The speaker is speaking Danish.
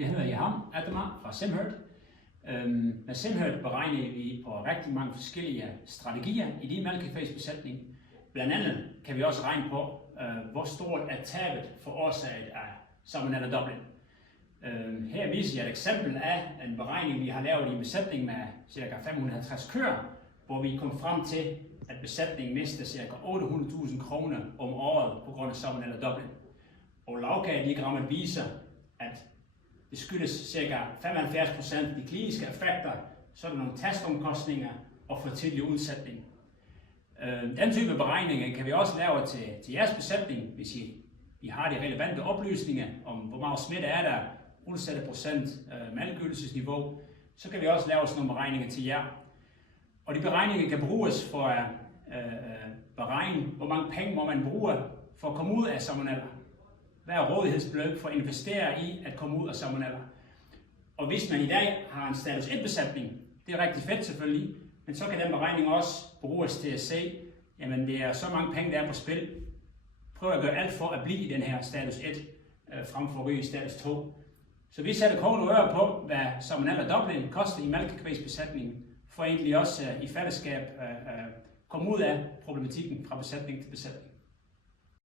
Jeg hedder Jaham Adamar fra Simhurt. Med Simhurt beregner vi på rigtig mange forskellige strategier i din mælkekvægsbesætning. Blandt andet kan vi også regne på, hvor stort er tabet forårsaget af Salmonella Dublin. Her viser jeg et eksempel af en beregning, vi har lavet i en besætning med ca. 550 køer, hvor vi kom frem til, at besætningen mister ca. 800.000 kroner om året på grund af Salmonella Dublin. Og lavkagediagrammet viser, at det skyldes ca. 75% de kliniske effekter, så er der nogle testomkostninger og for tidlig udsætning. Den type beregninger kan vi også lave til jeres besætning, hvis I har de relevante oplysninger om, hvor meget smitte er der, udsatte procent, malkegørelsesniveau, så kan vi også lave sådan nogle beregninger til jer. Og de beregninger kan bruges for at beregne, hvor mange penge må man bruge for at komme ud af Salmonella. Hvad er rådighedsbeløb for at investere i at komme ud af Salmonella? Og hvis man i dag har en status 1-besætning, det er rigtig fedt selvfølgelig, men så kan den beregning også bruges til at se, jamen det er så mange penge, der er på spil. Prøv at gøre alt for at blive i den her status 1, frem for at ryge i status 2. Så vi sætter kroner og øre på, hvad Salmonella Dublin koster i mælkekvægsbesætningen, for egentlig også i fællesskab komme ud af problematikken fra besætning til besætning.